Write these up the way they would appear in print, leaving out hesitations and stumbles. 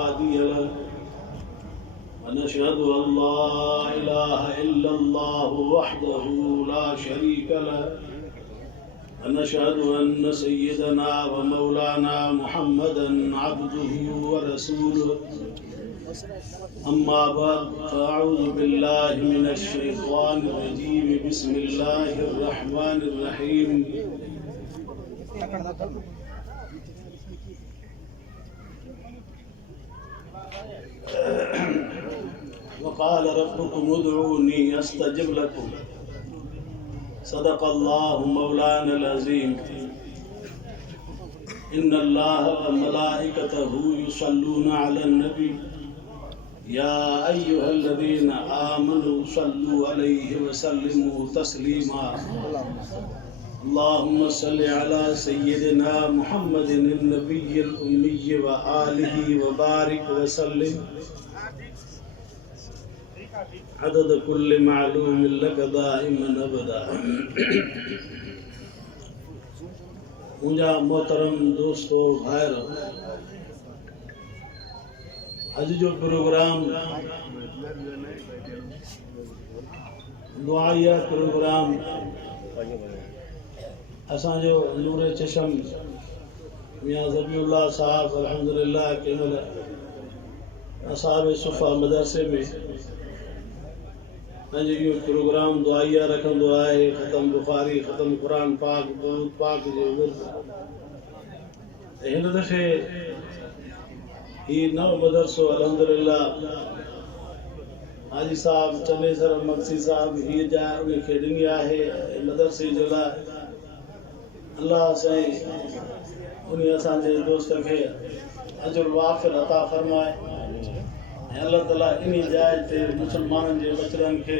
هادي له ونشهد أن لا إله إلا الله وحده لا شريك له ونشهد أن سيدنا ومولانا محمدا عبده ورسوله أما بعد فأعوذ بالله من الشيطان الرجيم بسم الله الرحمن الرحيم وقال ربكم ادعوني أستجب لكم صدق الله مولانا العظيم إن الله وملائكته يصلون على النبي يا أيها الذين آمنوا صلوا عليه وسلموا تسليما اللهم صل على سيدنا محمد النبي الأمي وآله وبارك وسلم عدد كل معلوم لك دائما أبدا मुंहिंजा मोहतरम दोस्तों भाइरो अज जो प्रोग्राम दुआया प्रोग्राम असांजो नूर चशम मियां ज़बीउल्लाह साहब अल्हम्दुलिल्लाह केमल असाब सुफ़ा मदरसे में पंहिंजो इहो प्रोग्राम दुआया रखंदो आहे ख़तम बुखारी ख़तम क़ुरान पाक दुरूद पाक जो विर्द हिन दफ़े ही नव मदरसो अल्हम्दुलिल्लाह हाजी साहब चमेसर मक्सी साहब हीअ जाइ उनखे ॾिनी आहे मदरसे जे लाइ अल्लाह साईं उन असांजे दोस्त खे अजुर वाफ़िर अता फरमाए ऐं अल्लाह ताला इन जाइ ते मुसलमाननि जे बचड़नि खे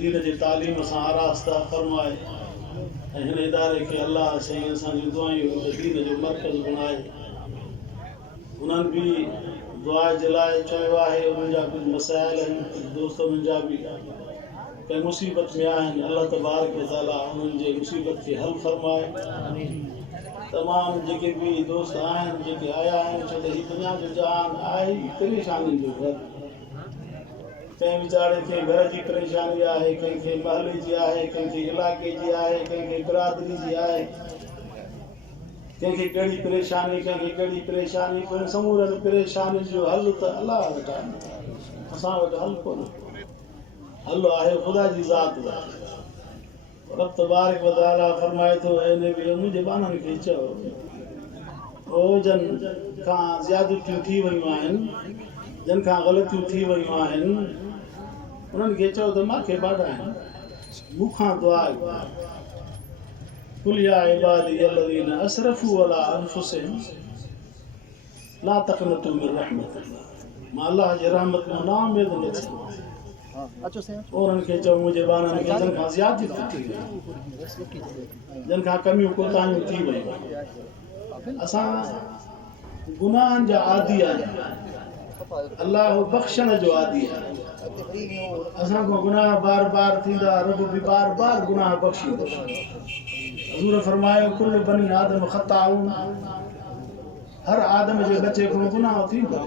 दीन जी तालीम सां आरास्ता फरमाए ऐं हिन इदारे खे अल्लाह साईं असांजी दुआयूं दीन जो मर्कज़ बणाए उन्हनि बि दुआ जे लाइ चयो आहे मुंहिंजा कुझु मसाइल आहिनि कुझु दोस्त मुंहिंजा बि कंहिं मुसीबत में आहिनि अल्लाह तबारक व तआला उन्हनि जे मुसीबत खे हल फरमाए तमामु जेके बि दोस्त आहिनि जेके आया आहिनि छो त हीअ दुनिया जो जहान आहे परेशानियुनि जो घर कंहिं वीचारे खे घर जी परेशानी आहे कंहिंखे महले जी आहे कंहिंखे इलाइक़े जी आहे कंहिंखे बिरादरी जी आहे कंहिंखे कहिड़ी परेशानी पर समूरनि परेशानियुनि जो हल त अलाह वटि आहे असां वटि हल कोन्हे हल आहे ख़ुदा जी ज़ात रब तबारक व तआला फरमाए थो ऐं नबी मुंहिंजे ॿारनि खे चओ रोज़नि खां ज़्यादतियूं थी वियूं आहिनि जिन खां ग़लतियूं थी वियूं आहिनि उन्हनि खे चओ त मूंखे ॿाॾाइनि मूंखां दुआ कुल या इबादी अल्लज़ीना असरफू अला अनफुसिहिम ला तक़नतू मिन रहमतिल्लाह मां अल्लाह जे रहमत में नाउमीद न थी उन्हनि खे चओ मुंहिंजे ॿारनि खे जिन खां ज़्यादती थी वई जिन खां कमियूं कोताहियूं थी वियूं असां गुनाहनि जा आदी आहियूं अल्लाह बख़्शण जो आदी आहे असां खां गुनाह बार बार थींदा रब बि बार बार गुनाह बख़्शींदो हज़ूर फरमायो कुल बनी आदम ख़ताऊं हर आदम जे बचे खां गुनाह थींदो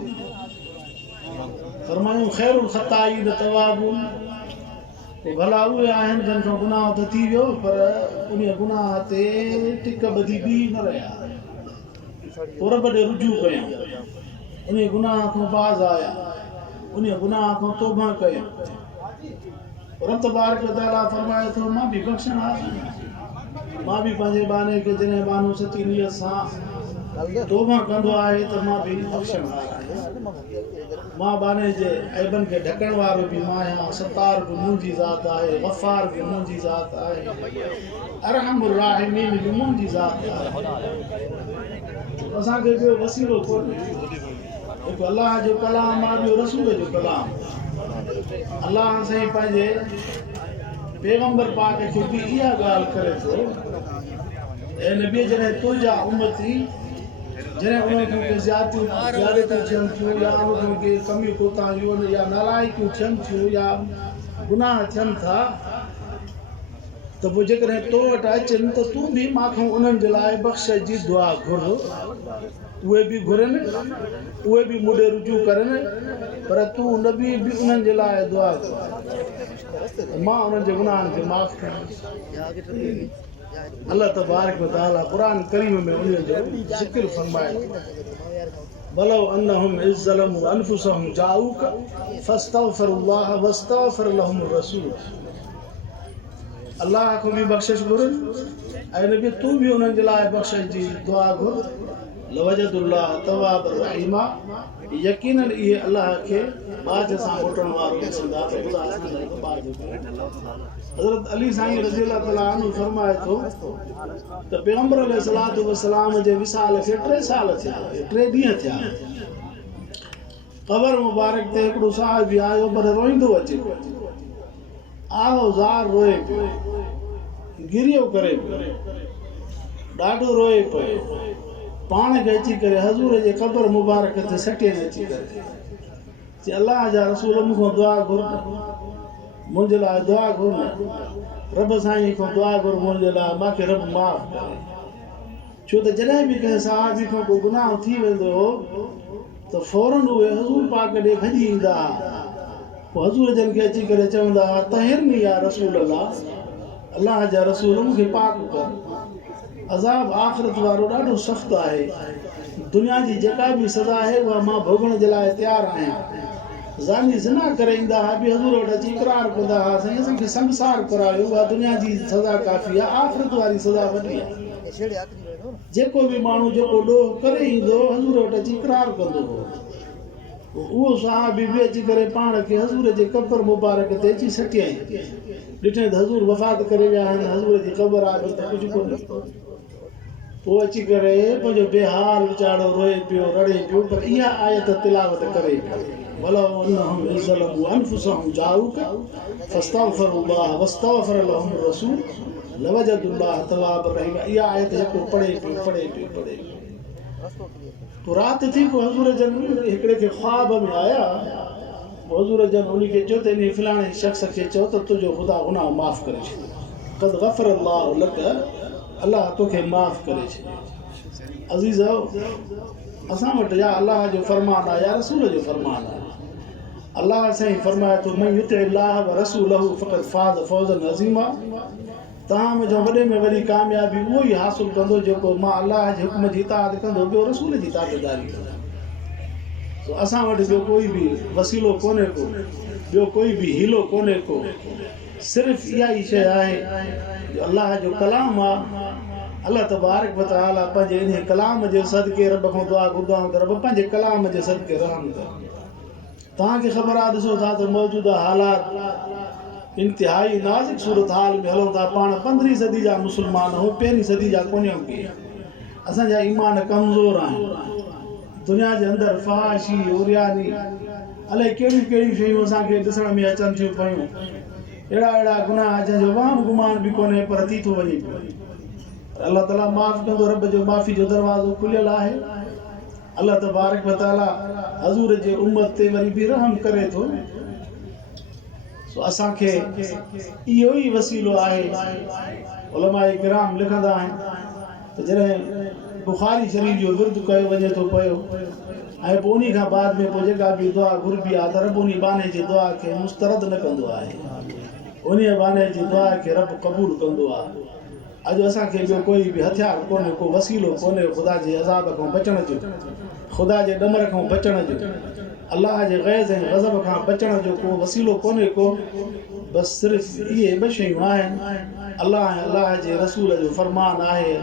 फरमायूं ख़ैरुल ख़ताईन तवाबून भला उहे आहिनि जिन खां गुनाह त थी वियो पर उन गुनाह ते टिक ॿधी बि न रहिया पोइ रब ॾे रुजू कयूं उन गुनाह खां बाज़ आया उन गुनाह खां तौबा कयूं रब तबारक व तआला फरमाए थो मां बि बख़्शण आहियां मां बि पंहिंजे बाने खे जॾहिं बानो सची नियत सां तौबा कंदो आहे त मां बि बख़्शण आहियां मां बाने जे ऐबनि खे ढकण वारो बि मां आहियां सतार बि मुंहिंजी ज़ात आहे गफ़ार बि मुंहिंजी ज़ात आहे अरहमुर राहिमीन बि मुंहिंजी ज़ात आहे असांखे ॿियो वसीलो कोन्हे हिकु अलाह जो कलाम आहे ॿियो रसूल जो कलाम अलाह साईं पंहिंजे पैगंबर पाक खे बि इहा ॻाल्हि करे थो ऐं नबी जॾहिं तुंहिंजा उम्मती जॾहिं उन्हनि खे ज़्यादतियूं थियनि थियूं या उन्हनि खे कमियूं कोताहियूं या नालाइकियूं थियनि थियूं या गुनाह थियनि था तो पोइ जेकॾहिं तो वटि अचनि त तूं बि मां खां उन्हनि जे लाइ बख़्श जी दुआ घुर उहे बि घुरनि, उहे बि मुॾे रुजू करनि, पर तूं नबी बि उन्हनि जे लाइ दुआ कर, मां उन्हनि जे गुनाहनि खे माफ़ कयां। अल्लाह तबारक व तआला क़ुरान करीम में उन्हनि जो ज़िक्र फरमाए, वलौ अन्नहुम इज़ ज़लमू अनफुसहुम जाऊक फस्तगफिरुल्लाह वस्तगफर लहुमुर रसूल। अल्लाह को भी बख्शिश घुर ऐं नबी तू भी उन्हनि जे लाइ बख्शिश जी दुआ घुर, लवजदुल्लाह तवाबर रहीमा, यकीनन इहे अल्लाह खे बाज सां मोटण वारो ॾिसंदा त ख़ुदा असां लाइ बाज करे। हज़रत अली साईं रज़ी अल्लाह तआला अन्हु फरमाए थो त पैगंबर अलैहिस्सलातु वस्सलाम जे विसाल खे 3 साल थिया, 3 ॾींहं थिया। क़बर मुबारक ते हिकिड़ो साहिबी आयो पर रोईंदो अचे, आओ ज़ार रोए पियो, गिरियो करे पियो, ॾाढो रोए पियो, पाण खे अची करे हज़ूर जे क़बर मुबारक ते सटे अची करे चई, अल्लाह जा रसूल मूंखां दुआ घुर, मुंहिंजे लाइ दुआ घुर, रब साईं खां दुआ घुर मुंहिंजे लाइ, मूंखे रब माफ़ करे। छो त जॾहिं बि कंहिं सहाबी खां को गुनाह थी वेंदो हो त फौरन उहे हज़ूर पाक ॾे भॼी ईंदा, पोइ हज़ूर जन खे अची करे चवंदा, तहिरनी या रसूल अल्लाह, अल्लाह जा रसूल मूंखे पाक कर, अज़ाब आख़िरत वारो ॾाढो सख़्तु आहे, दुनिया जी जेका बि सज़ा आहे उहा मां भोगण जे लाइ तयारु आहियां। ज़ानी ज़िना करे ईंदा हुआ बि हज़ूर वटि अची इक़रार कंदा हुआ, साईं असांखे संसार करायो, उहा दुनिया जी सज़ा काफ़ी आहे, आख़िरत वारी सज़ा वॾी आहे। जेको बि माण्हू जेको ॾोह करे ईंदो हज़ूर वटि अची इक़रार कंदो हो, उहो सहाबी बि अची करे पाण खे हज़ूर जे क़बर मुबारक ते अची सटियईं, ॾिठे त हज़ूर वफ़ात करे विया आहिनि, हज़ूर जी क़बर आहे त कुझु कोन्हे। पोइ अची करे पंहिंजो बेहाल वीचारो रोए पियो, रड़े पियो, पर इहा आयत तिलावत करे पियो, वलौ अन्नहुम इज़ ज़लमू अनफुसहुम जाऊक फस्तगफिरुल्लाह वस्तगफर लहुमुर रसूल लवजदुल्लाह तवाबर रहीमा। इहा आयत जेको पढ़े पियो। तो राति थी पोइ हज़ूर जन हिकिड़े खे ख्वाब में आया, हज़ूर जन उन खे चयो त इन फलाणे शख़्स खे चयो त तुंहिंजो ख़ुदा गुनाह माफ़ करे छॾे, क़द गफ़र अल्लाहु लक, अल्लाह तोखे माफ़ करे छॾे। अज़ीज़ असां वटि या अल्लाह जो फरमान आहे या रसूल जो फरमान आहे। अल्लाह साईं फरमाए थो, मन युतिअल्लाह व रसूलहु फ़क़द फ़ाज़ फ़ौज़न अज़ीमा। तव्हां मुंहिंजो वॾे में वॾी कामयाबी उहो ई हासिलु कंदो जेको मां अल्लाह जे हुक्म जी इताअत कंदो, ॿियो रसूल जी ताबेदारी कंदो। तो असां वटि ॿियो कोई बि वसीलो कोन्हे को, ॿियो कोई बि हीलो कोन्हे को, सिर्फ़ु इहा ई शइ आहे जो अल्लाह जो कलाम आहे। अल्लाह तबारक व तआला पंहिंजे इन कलाम जे सदके रब खां दुआ घुरंदा आहियूं त रब पंहिंजे कलाम जे सदके रहम कर। तव्हांखे ख़बर आहे, ॾिसो था त मौजूदा हालात इंतिहाई नाज़ुक सूरत हाल में हलूं था। पाण 15वीं सदी जा मुस्लमान हो, 5वीं सदी जा कोन्हे के, असांजा ईमान कमज़ोर आहिनि। दुनिया जे अंदरि फहाशी, उरियानी, अलाए कहिड़ियूं कहिड़ियूं शयूं असांखे ॾिसण में अचनि थियूं पियूं, अहिड़ा गुनाह जंहिंजो वाम गुमान बि कोन्हे पर थी थो वञे पियो। अल्लाह ताला माफ़ कंदो, रब जो माफ़ी जो दरवाज़ो खुलियल आहे। अल्लाह तबारक व तआला हज़ूर जे उम्मत ते वरी बि रहम करे थो। सो असांखे इहो ई वसीलो आहे। उलमाए किराम लिखंदा आहिनि त जॾहिं बुखारी शरीफ़ जो विर्द कयो वञे थो पियो ऐं पोइ उन खां बाद में पोइ जेका बि दुआ घुरबी आहे त रब उन बहाने जी दुआ खे मुस्तरद न कंदो आहे, उन बहाने जी दुआ खे रब क़बूल कंदो आहे। अॼु असांखे ॿियो कोई बि हथियार कोन्हे, को वसीलो कोन्हे ख़ुदा जे अज़ाब खां बचण जो, ख़ुदा जे ॾमर खां बचण जो, अल्लाह जे ग़ैज़ ऐं ग़ज़ब खां बचण जो को वसीलो कोन्हे को। बसि सिर्फ़ु इहे 2 शयूं आहिनि, अल्लाह ऐं अल्लाह जे रसूल जो फरमान आहे।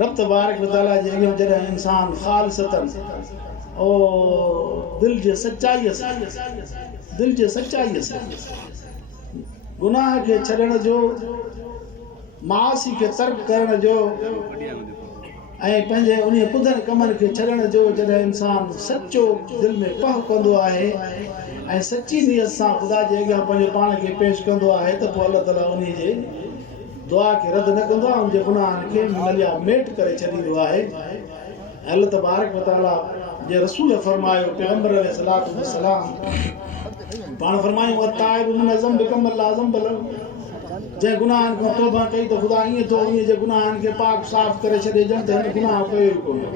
रब तबारक व तआला जे अॻियां जॾहिं इंसान ख़ालिसतन दिल जे सचाईअ सां गुनाह खे छॾण जो, मासी खे तर्क करण जो ऐं पंहिंजे उन कुदर कमनि खे छॾण जो, जॾहिं इंसान सचो दिलि में पह कंदो आहे ऐं सची नियत सां ख़ुदा जे अॻियां पंहिंजे पाण खे पेश कंदो आहे त पोइ अल्लाह ताला उन जे दुआ खे रद्द न कंदो आहे, उनजे गुनाहनि खे मलिया मेट करे छॾींदो आहे। अल्लाह तबारक व तआला जे रसूल फरमायो, पैगंबर अलैहिस्सलातु वस्सलाम पाण फरमायूं, अताइब मिन ज़ंब कमल ला ज़ंब लहू। जंहिं गुनाहनि खां तौबा कई त ख़ुदा ईअं थो उन जे गुनाहनि खे पाक साफ़ करे छॾे, ॼण त हिन गुनाह कयो ई कोन्हे।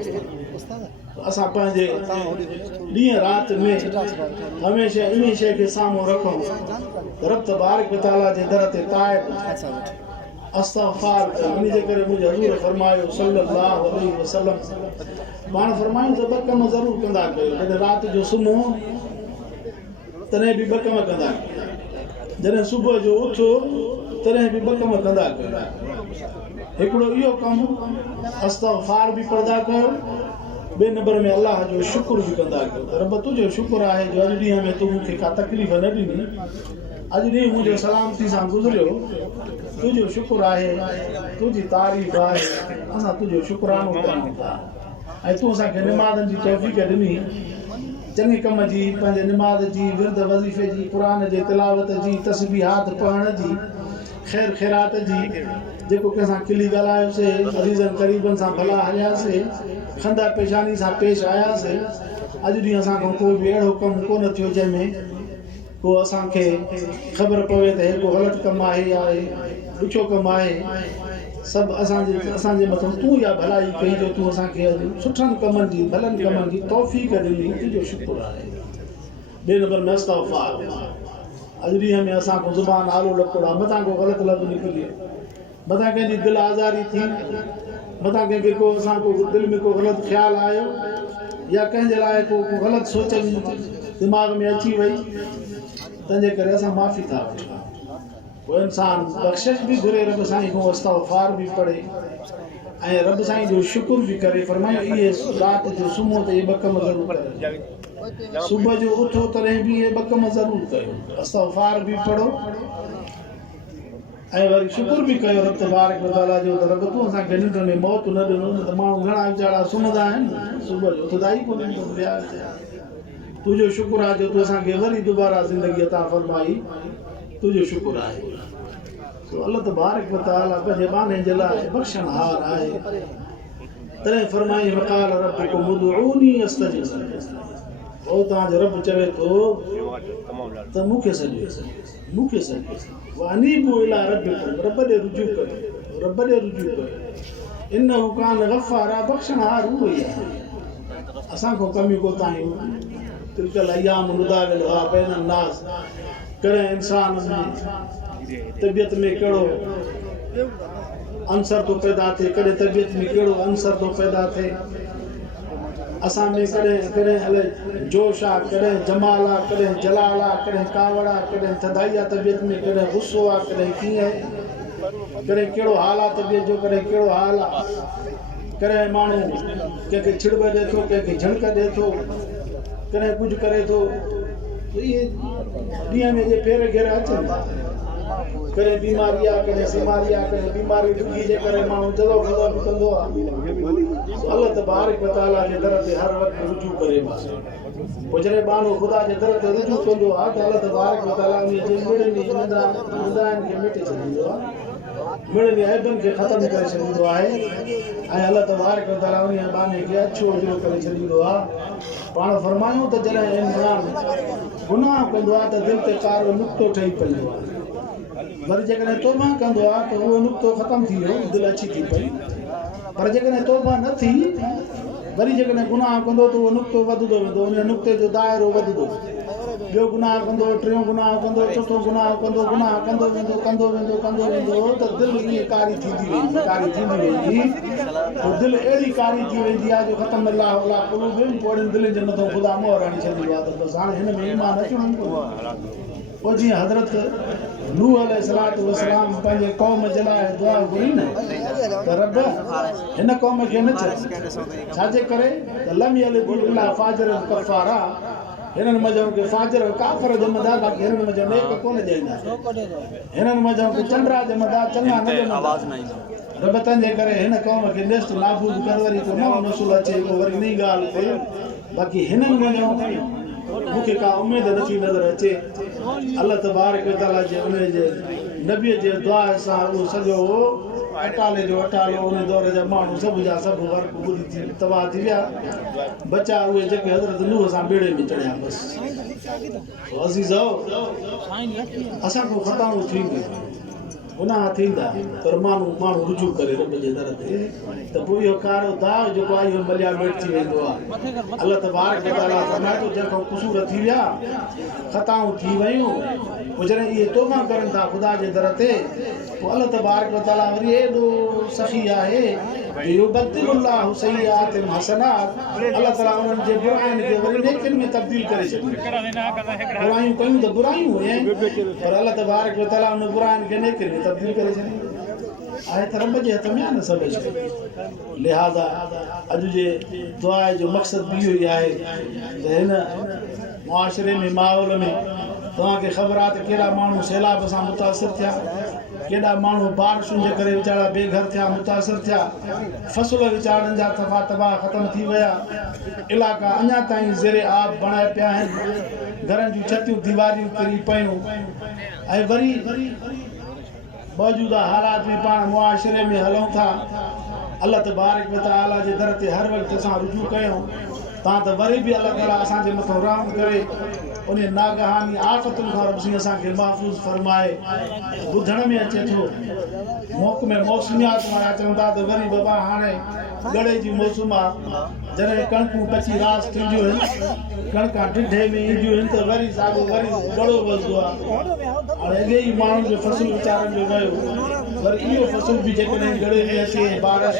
असां पंहिंजे ॾींहं राति में हमेशह इन शइ खे साम्हूं रखूं रब तबारक व तआला जे दर ते ताइब अस्तग़फ़ार इन जे करे मुंहिंजे हज़ूर फरमायो सल्लल्लाहु अलैहि वसल्लम पाण फरमायूं त 2 कम ज़रूरु कंदा कयो जॾहिं राति जो सुम्हो तॾहिं बि 2 कम कंदा कयो जॾहिं सुबुह जो उथो तॾहिं बि 2 कम कंदा कयो हिकिड़ो इहो कमु अस्तग़फ़ार बि पढ़ंदा कयो ॿिए नंबर में अलाह जो शुक्र बि कंदा कयो रब तुंहिंजो शुक्र आहे जो अॼु ॾींहं में तूं मूंखे का तकलीफ़ न ॾिनी अॼु ॾींहुं मुंहिंजो सलामती सां गुज़रियो तुंहिंजो शुक्र आहे तुंहिंजी तारीफ़ आहे असां तुंहिंजो शुक्रानो कयूं था ऐं तूं असांखे निमाज़नि जी तौफ़ीक़ ॾिनी चङे कम जी पंहिंजे निमाज़ जी विर्द वज़ीफ़े जी क़ुरान जे तिलावत जी तस्बीहात पढ़ण जी ख़ैर ख़ैरात जी जेको कंहिंसां किली ॻाल्हायोसीं अज़ीज़नि क़रीबनि सां भला हलियासीं खंदा पेशानी सां पेश आयासीं अॼु ॾींहुं असांखां को बि अहिड़ो कमु कोन थियो जंहिंमें को असांखे ख़बर पवे त हे को ग़लति कमु आहे या ॾुखियो कमु आहे सभु असांजे मथां तूं इहा भलाई कई जो तूं असांखे सुठनि कमनि जी भलनि कमनि जी तौफ़ीक़ ॾिनी तुंहिंजो शुक्र आहे ॿिए नंबर में अस्तग़फ़ार अॼु ॾींहं में असांखो ज़ुबान आलो लकोड़ा मथां को ग़लति लफ़्ज़ निकिरी मथां कंहिंजी दिलि आज़ारी थी मथां कंहिंखे को असांखो दिलि में को ग़लति ख़्यालु आयो या कंहिंजे लाइ को ग़लति सोच दिमाग़ में अची वई तंहिंजे करे असां माफ़ी था वठूं पोइ इंसान बख़्शिश बि घुरे रब साईं खां अस्तग़फ़ार बि पढ़े ऐं रब साईं जो शुक्र बि करे फरमायो इहे राति जो सुम्हो त इहे 2 कम ज़रूरु कयो सुबुह जो उथो तॾहिं बि इहे 2 कम ज़रूरु कयो अस्तग़फ़ार बि पढ़ो ऐं वरी शुक्र बि कयो रब तबारक व तआला जो त रब तूं असांखे निंड में मौत न ॾिनो न त माण्हू घणा वीचारा सुम्हंदा आहिनि सुबुह जो उथंदा ई कोन तुंहिंजो शुक्र आहे जो तूं असांखे वरी दुबारा ज़िंदगी अता फरमाई तुंहिंजो शुक्र आहे अल्लाह तबारक व तआला पंहिंजे बाने जे लाइ बख़्शनहार आहे तॾहिं फरमाई वक़ाल रब्बुकुम उदऊनी अस्तजिब लकुम ओ तव्हांजो रब चवे थो त मूंखे सॾियो वानीबू इला रब्बिकुम रब ॾे रुजू कयो इन्नहु कान गफ़ारा बख़्शनहार उहो ई आहे असांखो कमियूं कोताहियूं तिलकल अय्याम नुदाविलुहा बैन अन्नास कॾहिं इंसान जी तबियत में कहिड़ो अंसर थो पैदा थिए कॾहिं तबियत में कहिड़ो अंसर थो पैदा थिए असां में कॾहिं अलाए जोश आहे कॾहिं जमाल आहे कॾहिं जलाल आहे कॾहिं कावड़ आहे कॾहिं थधाई आहे तबियत में कॾहिं गुस्सो आहे कॾहिं कीअं कॾहिं कहिड़ो हाल आहे तबियत जो कॾहिं कहिड़ो हाल आहे कॾहिं माण्हू कंहिंखे छिड़ब ॾिए थो कंहिंखे झणक ॾिए थो कॾहिं कुझु करे थो इहे ॾींहं में जे फेर घेर अचनि था कॾहिं बीमारी आहे कॾहिं सीमारी आहे कॾहिं बीमारी ॾुखी जे करे माण्हू जदो ख़बर कंदो आहे अल्लाह तबारक व तआला जे दर ते हर वक़्तु रुजू करे पोइ जॾहिं माण्हू ख़ुदा जे दर ते रुजू कंदो आहे त अल्लाह तबारक व तआला उन जे मिड़नि निंदाइनि खे मिटे छॾींदो आहे मिड़नि ऐबनि खे ख़तमु करे छॾींदो आहे ऐं अल्लाह तबारक व तआला उन बाने खे अछो उजरो करे छॾींदो आहे पाण फरमायूं त जॾहिं इंसान गुनाह कंदो आहे त दिलि ते कारो नुक़्तो ठही पवंदो आहे वरी जेकॾहिं तौबा कंदो आहे त उहो नुक़्तो ख़तमु थी वियो दिलि अची थी पई पर जेकॾहिं तौबा न थी वरी जेकॾहिं गुनाह कंदो त उहो नुक़्तो वधंदो वेंदो उन नुक़्ते जो दाइरो वधंदो ॿियो गुनाह कंदो टियों गुनाह कंदो चोथों गुनाह कंदो वेंदो त दिलि ईअं कारी थींदी वेंदी पोइ दिलि अहिड़ी कारी थी वेंदी आहे जो ख़तमु अलाह क़ुलूबिहिम पोइ दिलि जे मथां ख़ुदा मोहर हणी छॾींदो आहे त बसि हाणे हिन में ईमान अचणो कोन्हे पोइ जीअं हज़रत नूह अलैहिस्सलातु वस्सलाम पंहिंजे क़ौम जे लाइ दुआ घुरी न त रब हिन क़ौम खे न चए छाजे करे त लम यलिद इल्ला फाजिर कफ़ारा हिननि मज़हब खे फाजिर काफ़िर ॼमंदा बाक़ी हिननि मज़हब नेक कोन ॼमंदा हिननि मज़हब खे चंडरा ॼमंदा चङा न ॼमंदा रब तंहिंजे करे हिन क़ौम खे नेस्त नाबूद कर वरी को नओं नसुल अचे को वरी नई ॻाल्हि थिए बाक़ी हिननि मज़हब मूंखे का उमेद नथी नज़र अचे अल्लाह तबारक व तआला जे उन जे नबीअ जे दुआ सां उहो सॼो अटाले जो अटालो उन दौर जा माण्हू सभु जा सभु वर्क पूरी थी तबाह थी विया बचा उहे जेके हज़रत नूह सां बेड़े में चढ़िया बसि अज़ीज़ो असांखो ख़ताऊं थींदियूं गुनाह थींदा पर माण्हू रुजू करे रब जे दर ते त पोइ इहो कारो दाग जेको आहे इहो मलिया मेट थी वेंदो आहे अल्लाह तबारक व तआला फरमाए थो जंहिंखां क़सूर थी विया ख़ताऊं थी वयूं पोइ जॾहिं इहे तौबा करनि था ख़ुदा जे दर ते पोइ अल्लाह तबारक व तआला वरी एॾो सखी आहे युबद्दिलुल्लाहु सय्यिआतिहिम हसनात अल्लाह ताला उन्हनि जे बुराइयुनि खे वरी नेकियुनि में तब्दील करे छॾींदो बुराइयूं कयूं त बुराइयूं हुयूं पर अल्लाह तबारक व तआला उन बुराइयुनि खे नेकियुनि में तब्दील करे छॾींदो आहे त रब जे हथ में आहे न सभु शइ लिहाज़ा अॼु जे दुआ जो मक़सदु बि इहो ई आहे त हिन मुआशिरे में माहौल में तव्हांखे ख़बर आहे त कहिड़ा माण्हू सैलाब सां मुतासिर थिया केॾा माण्हू बारिशुनि जे करे वीचारा बेघर थिया मुतासिर थिया फ़सुल वीचारनि जा तबाह ख़तमु थी विया इलाइक़ा अञा ताईं ज़ेरे आब बणाए पिया आहिनि घरनि जूं छतियूं दीवारियूं किरी पियूं ऐं वरी मौजूदा हालात में पाण मुआशिरे में हलूं था अल्लाह तबारक व तआला जे दर ते हर वक़्तु असां रुजू कयूं तव्हां त वरी बि अल्लाह ताला असांजे मथां रहम करे उन नागहानी आफ़तुनि खां रब साईं असांखे महफ़ूज़ फरमाए ॿुधण में अचे थो महकमे मौसमियात वारा चवनि था त वरी बाबा हाणे गड़े जी मौसम आहे जॾहिं कणकूं पची रास थींदियूं आहिनि कणकां ढिढे में ईंदियूं आहिनि त वरी साॻियो वरी गड़ो वधंदो आहे हाणे अॻे ई माण्हुनि जो फ़सुलु वीचारनि जो वियो वरी इहो फ़सुलु बि जेकॾहिं गड़े में अचे बारिश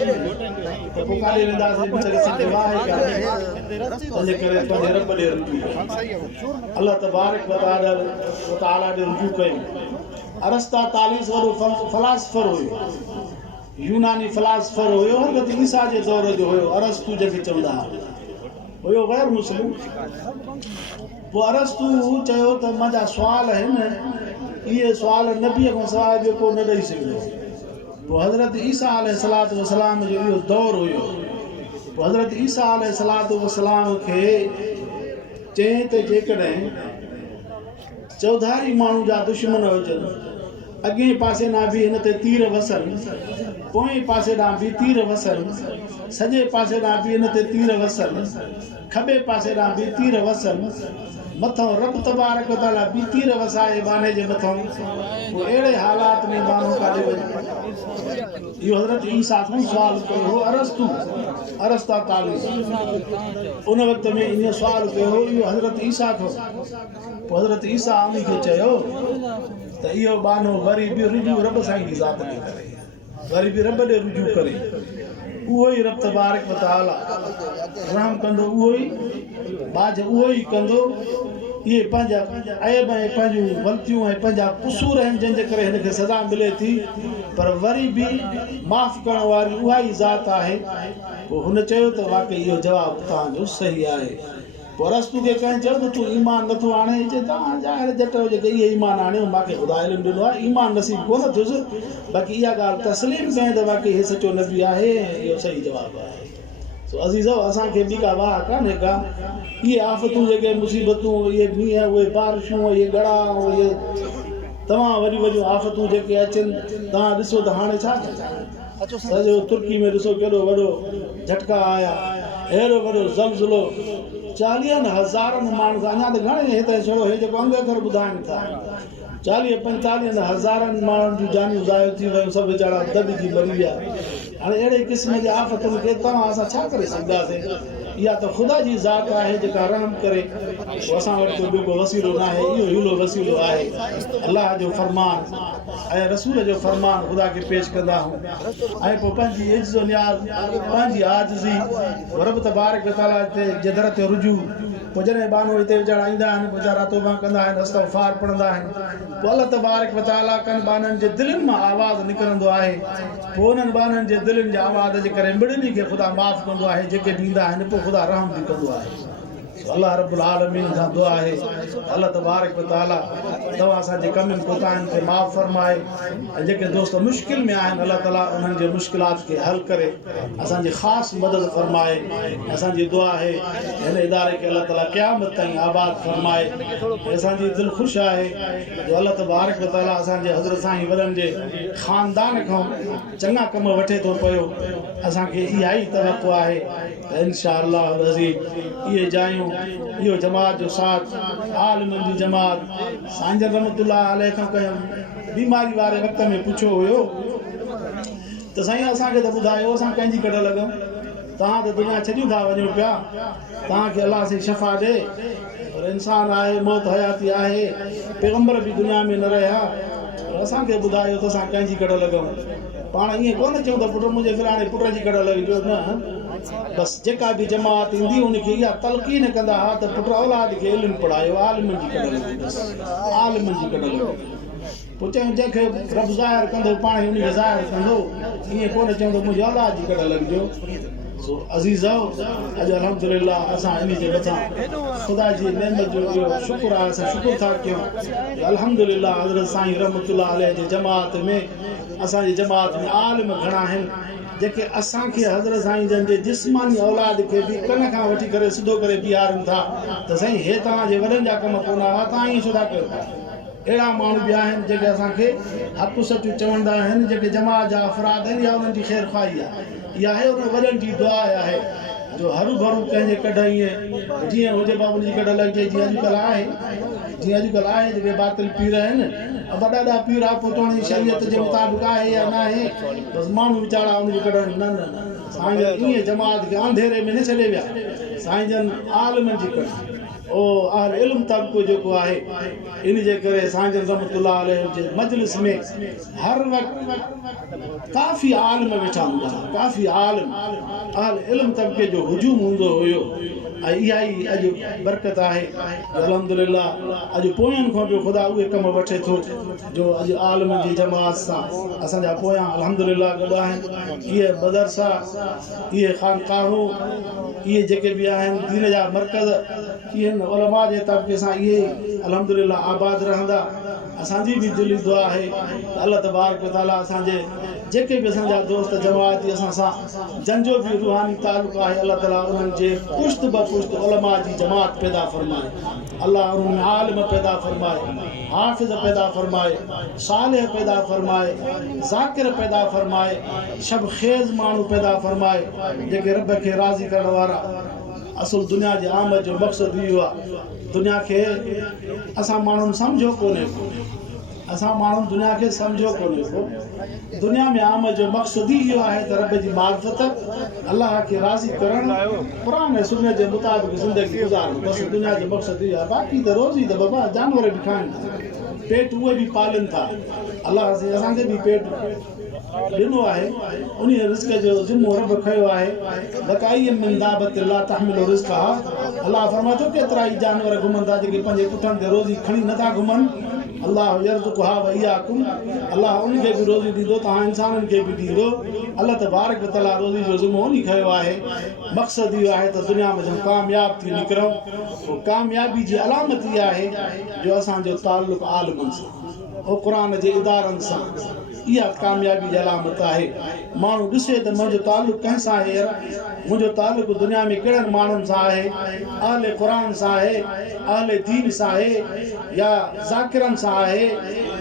त पोइ काॾे वेंदासीं तंहिंजे करे पंहिंजे रब ॾे रुजू अल्लाह तबारक व तआला ॾे रुजू कयूं अरस्तातालीस वॾो फ़िलासफ़र हुयो यूनानी फ़िलासफ़र हुयो हज़रत ईसा जे दौर जो हुयो अरस्तू जंहिंखे चवंदा हुयो गैर मुस्लिम पोइ अरस्तू चयो त मुंहिंजा सुवाल आहिनि इहे सुवाल नबीअ खां सवाइ ॿियो को न ॾेई सघंदो पोइ हज़रत ईसा अलैहिस्सलातु वस्सलाम जो इहो दौरु हुयो पोइ हज़रत ईसा अलैहिस्सलातु वस्सलाम खे चई त जेकॾहिं चौधारी माण्हू जा दुश्मन हुजनि अॻे पासे ॾांहुं बि हिन ते तीर वसनि पोएं पासे ॾांहुं बि तीर वसनि सॼे पासे ॾांहुं बि हिन ते तीर वसनि खॿे पासे ॾांहुं बि तीर वसनि मथां रब तबारक व तआला बि तीर वसाए बाने जे मथां पोइ अहिड़े हालात में माण्हू काॾे वञे इहो हज़रत ईसा खां सुवाल कयो हो अरस्तातालीस उन वक़्त में इन सुवाल कयो हो इहो हज़रत ईसा खां पोइ हज़रत ईसा उन खे चयो त इहो बानो वरी बि रुजू रब साईं जी ज़ात ॾे करे वरी बि रब ॾे रुजू करे उहो ई रब तबारक व तआला रहम कंदो उहो ई बाज उहो ई कंदो इहे पंहिंजा ऐब ऐं पंहिंजूं ग़लतियूं ऐं पंहिंजा क़सूर आहिनि जंहिंजे करे हिनखे सज़ा मिले थी पर वरी बि माफ़ करण वारी उहा ई ज़ात आहे पोइ हुन चयो त वाक़ई इहो जवाबु तव्हांजो सही आहे पोइ अरस्तू खे कंहिं चयो त तूं ईमान नथो आणे चए तव्हां ज़ाहिर जट हुजे की इहे ईमान आणियो मूंखे ख़ुदा इल्मु ॾिनो आहे ईमान नसीब कोन थियुसि बाक़ी इहा ॻाल्हि तस्लीम कयां त वाक़ई इहे सचो नबी आहे इहो सही जवाबु आहे सो अज़ीज़ो असांखे ॿी का वाह कान्हे का इहे आफ़तूं जेके मुसीबतूं इहे मींहं उहे बारिशूं इहे ॻड़ा इहे तमामु वॾियूं वॾियूं आफ़तूं जेके अचनि तव्हां ॾिसो त हाणे छा सॼो तुर्की में ॾिसो केॾो वॾो झटका आया अहिड़ो वॾो ज़लज़लो 40,000 माण्हू अञा त घणे हिते छड़ो हे जेको अंग अखर ॿुधाइनि था 40-45,000 माण्हुनि जूं जानियूं ज़ायो थी वियूं सभु वीचारा दॿिजी मरी विया हाणे अहिड़े क़िस्म जे आफ़तुनि खे तव्हां असां छा करे सघंदासीं इहा त ख़ुदा जी ज़ात आहे जेका रहम करे पोइ असां वटि ॿियो को वसीलो न आहे इहो हिलो वसीलो आहे अलाह जो फरमान ऐं रसूल जो फरमान ख़ुदा खे पेश कंदा आहियूं ऐं पोइ पंहिंजी इज़्ज़त नियाज़ पंहिंजी आजिज़ी रब तबारक व तआला जे दर ते रुजू पोइ जॾहिं बानो हिते वीचारा ईंदा आहिनि वीचारा तौबा कंदा आहिनि इस्तग़फ़ार पढ़ंदा आहिनि पोइ अल्लाह तबारक व तआला कनि बाननि जे दिलनि मां आवाज़ निकिरंदो आहे पोइ उन्हनि बाननि जे दिलनि जे आवाज़ जे करे मिड़नी खे ख़ुदा माफ़ कंदो आहे जेके बि ईंदा आहिनि पोइ ख़ुदा रहम बि कंदो आहे अल्लाह रब्बुल आलमीन खां दुआ आहे अल्लाह तबारक व तआला तव्हां असांजे कमनि कोताहियुनि खे माफ़ फरमाए ऐं जेके दोस्त मुश्किल में आहिनि अल्लाह ताला उन्हनि जे मुश्किलात खे हल करे असांजी ख़ासि मदद फरमाए असांजी दुआ आहे हिन इदारे खे अल्लाह ताला क़यामत ताईं आबाद फरमाए असांजी दिलि ख़ुशि आहे जो अल्लाह तबारक व तआला असांजे हज़रत साईं वॾनि जे ख़ानदान खां चङा कम वठे थो पियो असांखे इहा ई तवक़ो आहे त इंशा अल्लाह अज़ीज़ इहे जायूं आहियूं इहो जमात जो साथ आलिमनि जी जमात साईं रहमतुल्लाह अलैह खां कंहिं बीमारी वारे वक़्त में पुछियो हुयो त साईं असांखे त ॿुधायो असां कंहिंजी कॾ लॻूं तव्हां त दुनिया छॾियूं था वञो पिया तव्हांखे अलाह साईं शफ़ा ॾे पर इंसान आहे मौत हयाती आहे पैगंबर बि दुनिया में न रहिया असांखे ॿुधायो त असां कंहिंजी कॾ लॻूं पाण ईअं कोन चऊं त पुटु मुंहिंजे फिराणे पुट जी कॾ लॻिजो न बसि जेका बि जमात ईंदी उनखे इहा तलक़ीन कंदा हा त पुटु औलाद खे इल्मु पढ़ायो आलिमनि जी कॾ लॻो आलिमनि जी कॾ लॻो पोइ चयूं जंहिंखे रब ज़ाहिर कंदो पाण ई उनखे ज़ाहिर कंदो ईअं कोन चऊं त मुंहिंजी औलाद जी कॾ लॻिजो सो अज़ीज़ो अॼु अल्हम्दुलिल्लाह असां इन जे मथां ख़ुदा जी नेमत जो इहो शुक्र आहे असां शुक्र था कयूं अल्हम्दुलिल्लाह हज़रत साईं रहमतुल्लाह अलैह जे जमात में असांजी जमात में आलिम घणा आहिनि जेके असांखे हज़रत साईं जन जे जिस्मानी औलाद खे बि कन खां वठी करे सिधो करे बीहारनि था त साईं हे तव्हांजे वॾनि जा कम कोन हुआ तव्हां ईअं छो था कयो अहिड़ा माण्हू बि आहिनि जेके असांखे हक़ सच चवंदा आहिनि जेके जमात जा अफ़राद आहिनि या उन्हनि जी ख़ैर ख़्वाही आहे इहा आहे उन वॾनि जी दुआ आहे जो हरू भरू कंहिंजे कढ ईअं जीअं हुजे बाबू जी कढ लॻिजे जीअं अॼुकल्ह आहे जेके बातिल पीर आहिनि वॾा ॾाढा पीर आहे पोइ जी शरीयत जे मुताबिक़ आहे या न आहे बसि माण्हू वीचारा उनखे कढनि न साईं ईअं जमात खे अंधेरे में न छॾे विया साईं जन आलिमनि जी कढ ओ अहल इल्म तबको जेको आहे इन जे करे साईं जन रहमतुल्लाह अलैह जे मजलिस में हर वक़्तु काफ़ी आलिम वेठा हूंदा काफ़ी आलिम अहल इल्म तबके जो हुजूम हूंदो हुयो ऐं इहा ई अॼु बरकत आहे अल्हम्दुलिल्लाह अॼु पोयनि खां बि ख़ुदा उहे कम वठे थो जो अॼु आलिमनि जी जमात सां असांजा पोयां अल्हम्दुलिल्लाह गॾु आहिनि इहे मदरसा इहे ख़ानक़ाहूं इहे जेके बि आहिनि दीन जा मर्कज़ इहे उलमा जे तबके सां इहे अल्हम्दुलिल्लाह आबाद रहंदा असांजी बि दिली दुआ आहे त अल्लाह तबारक व तआला असांजे जेके बि असांजा दोस्त जमाती असां सां जंहिंजो बि रूहानी तालुक़ आहे अल्लाह ताला उन्हनि जे पुश्त ब पुश्त उलमा जी जमात पैदा फरमाए अल्लाह उन्हनि में आलिम पैदा फरमाए हाफ़िज़ पैदा फरमाए सालिह पैदा फरमाए ज़ाकिर पैदा फरमाए शब ख़ेज़ माण्हू पैदा फरमाए जेके रब खे राज़ी करण वारा असुल दुनिया जे आमद जो मक़सदु इहो आहे दुनिया खे असां माण्हुनि सम्झो कोन्हे को असां माण्हुनि दुनिया खे सम्झो कोन्हे को दुनिया में आमद जो मक़सदु ई इहो आहे त रब जी मारिफत अल्लाह खे राज़ी करणु क़ुरान ऐं सुन्नत जे मुताबिक़ ज़िंदगी गुज़ारणु बसि दुनिया जो मक़सदु इहो आहे बाक़ी त रोज़ी त बाबा जानवर बि खाइनि पेट उहे बि पालनि था अल्लाह असांखे बि पेट ॾिनो आहे उन रिज़्क़ जो ज़िम्मो रब खयो आहे लकाई मिन दाबत ला तहमिलु रिज़्क़हा अल्लाह फरमाए थो केतिरा ई जानवर घुमनि था जेके पंहिंजे पुठनि ते रोज़ी खणी नथा घुमनि अल्लाह यर्ज़ुकुहा व इय्याकुम अल्लाह उनखे बि रोज़ी ॾींदो तव्हां इंसाननि खे बि ॾींदो अल्लाह तबारक व तआला रोज़ी जो ज़िम्मो उन खयो आहे मक़सदु इहो आहे त दुनिया में कामयाब थी निकिरूं पोइ कामयाबी जी अलामत इहा आहे जो असांजो ताल्लुक़ आलिमनि सां ऐं क़ुरान जे इदारनि सां इहा कामयाबी जी अलामत आहे माण्हू ॾिसे त मुंहिंजो ताल्लुक़ कंहिंसां आहे मुंहिंजो ताल्लुक़ दुनिया में कहिड़नि माण्हुनि सां आहे अहले क़ुरान सां आहे अहले दीन सां आहे या ज़ाकिरनि सां आहे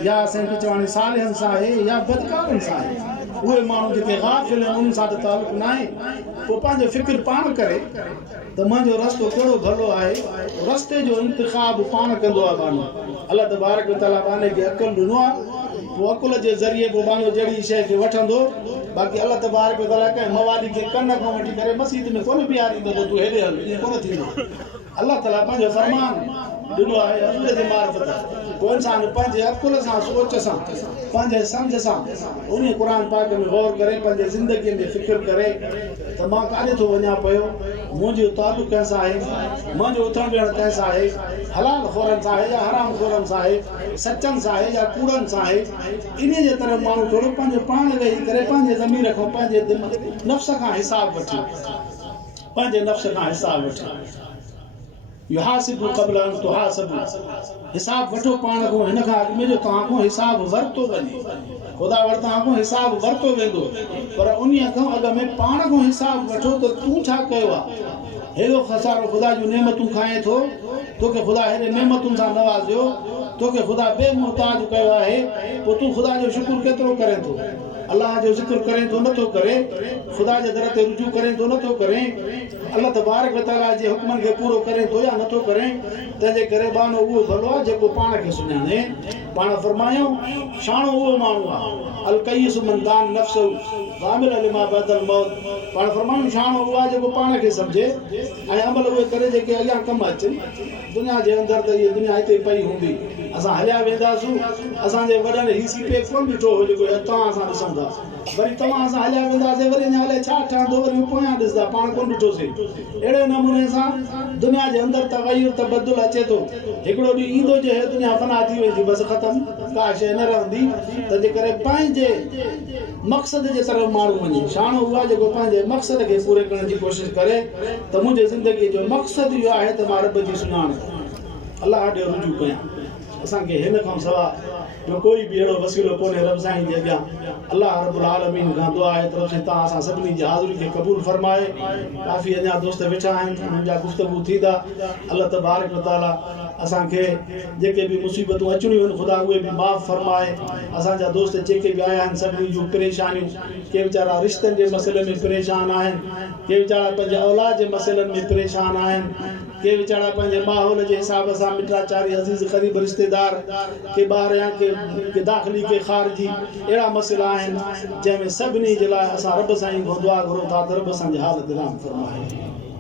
या असांखे चवण सालिहनि सां आहे या बदकारनि सां आहे उहे माण्हू जेके गाफ़िल आहिनि उन्हनि सां त ताल्लुक़ न आहे पोइ पंहिंजो फ़िक्र पाण करे त मुंहिंजो रस्तो कहिड़ो भलो आहे रस्ते जो इंतिख़ाब पाण कंदो आहे माण्हू अल्लाह तबारक व तआला बाने खे अक़ल ॾिनो आहे पोइ अकुल जे ज़रिए पोइ माण्हू जहिड़ी शइ खे वठंदो बाक़ी अल्लाह तबारक व तआला कंहिं मवाली खे कन खां वठी करे मस्जिद में कोन बीहारींदो त तूं हेॾे हल ईअं कोन थींदो अल्लाह ताला पंहिंजो फरमान ॾिनो आहे हज़ूर जी मारिफत पोइ इंसान पंहिंजे अकुल सां सोच सां पंहिंजे सम्झ सां उन क़ुरान पाक में गौर करे पंहिंजे ज़िंदगीअ में फ़िक्र करे त मां काॾे थो वञा पियो मुंहिंजो ताल्लुक़ कंहिंसां आहे मुंहिंजो उथण वेहण कंहिंसां आहे हलाल खोरनि सां आहे या हराम खोरनि सां आहे सचनि सां आहे या कूड़नि सां आहे इन जे तरफ़ माण्हू थोरो पंहिंजो पाण वेही करे पंहिंजे ज़मीर खां पंहिंजे नफ़्स खां हिसाब वठे पंहिंजे नफ़्स खां हिसाब वठे युहासिबु क़ब्ल अन तुहासिबु हिसाब वठो पाण को हिन खां अॻु में जो तव्हां को हिसाब वरितो वञे ख़ुदा वटि तव्हां को हिसाब वरितो वेंदो पर उन खां अॻु में पाण को हिसाब वठो त तूं छा कयो आहे हेॾो खसारो ख़ुदा जूं नेमतूं खाए थो तोखे ख़ुदा हेॾे नेमतुनि सां नवाज़ियो तोखे ख़ुदा बेमुहताज कयो आहे पोइ तूं ख़ुदा जो शुक्र केतिरो करे थो अल्लाह जो ज़िक्र करे थो नथो करे ख़ुदा जे दर ते रुजू करे थो नथो करे अल्लाह तबारक व तआला जे हुक्मन खे पूरो करे थो या नथो करे तंहिंजे करे बानो उहो भलो आहे जेको पाण खे सुञाणे पाण फरमायो शाणो उहो माण्हू आहे अल कईस मन दान नफ्स वामिल लिमा बदल मौत पाण फरमायो शाणो उहो आहे जेको पाण खे सम्झे ऐं अमल उहे करे जेके अॻियां कम अचनि दुनिया जे अंदरि त इहा दुनिया हिते पई हूंदी असां हलिया वेंदासूं असांजे वॾनि ही सीपे कोन ॾिठो हो जेको तव्हां असां ॾिसूं था वरी तव्हां असां हलिया वेंदासीं वरी अञा हले छा ठहंदो वरी पोयां ॾिसंदा पाण कोन ॾिठोसीं अहिड़े नमूने सां दुनिया जे अंदरि तग़युर तबदुल अचे थो हिकिड़ो ॾींहुं ईंदो जे दुनिया फना थी वेंदी बसि ख़तमु का शइ न रहंदी तंहिंजे करे पंहिंजे मक़सद जे तरफ़ माण्हू वञे शाणो उहा जेको पंहिंजे मक़सद खे पूरे करण जी कोशिशि करे त मुंहिंजे ज़िंदगीअ जो मक़सदु इहो आहे त मां रब जी सुञाण अलाह ॾे रुजू कयां असांखे हिन खां सवाइ ॿियो कोई बि अहिड़ो वसीलो कोन्हे रब साईं जे अॻियां अलाह रब्बुल आलमीन खां दुआ आहे तरफ़ से तव्हां असां सभिनी जी हाज़िरी खे क़बूल फरमाए काफ़ी अञा दोस्त वेठा आहिनि उन्हनि जा गुफ़्तगू थींदा अल्लाह तबारक व तआला असांखे जेके बि मुसीबतूं अचणियूं आहिनि ख़ुदा उहे बि माफ़ फरमाए असांजा दोस्त जेके बि आया आहिनि सभिनी जूं परेशानियूं के वीचारा रिश्तनि जे मसइले में परेशान आहिनि के वीचारा पंहिंजे औलाद जे मसइलनि में परेशान आहिनि के वीचारा पंहिंजे माहौल जे हिसाब सां मिटाचारी अज़ीज़ क़रीब रिश्तेदार के ॿार या के दाख़िली के ख़ारिजी अहिड़ा मसइला आहिनि जंहिंमें सभिनी जे लाइ असां रब साईं खां दुआ घुरूं था त रब असांजी हालत राम फरमाए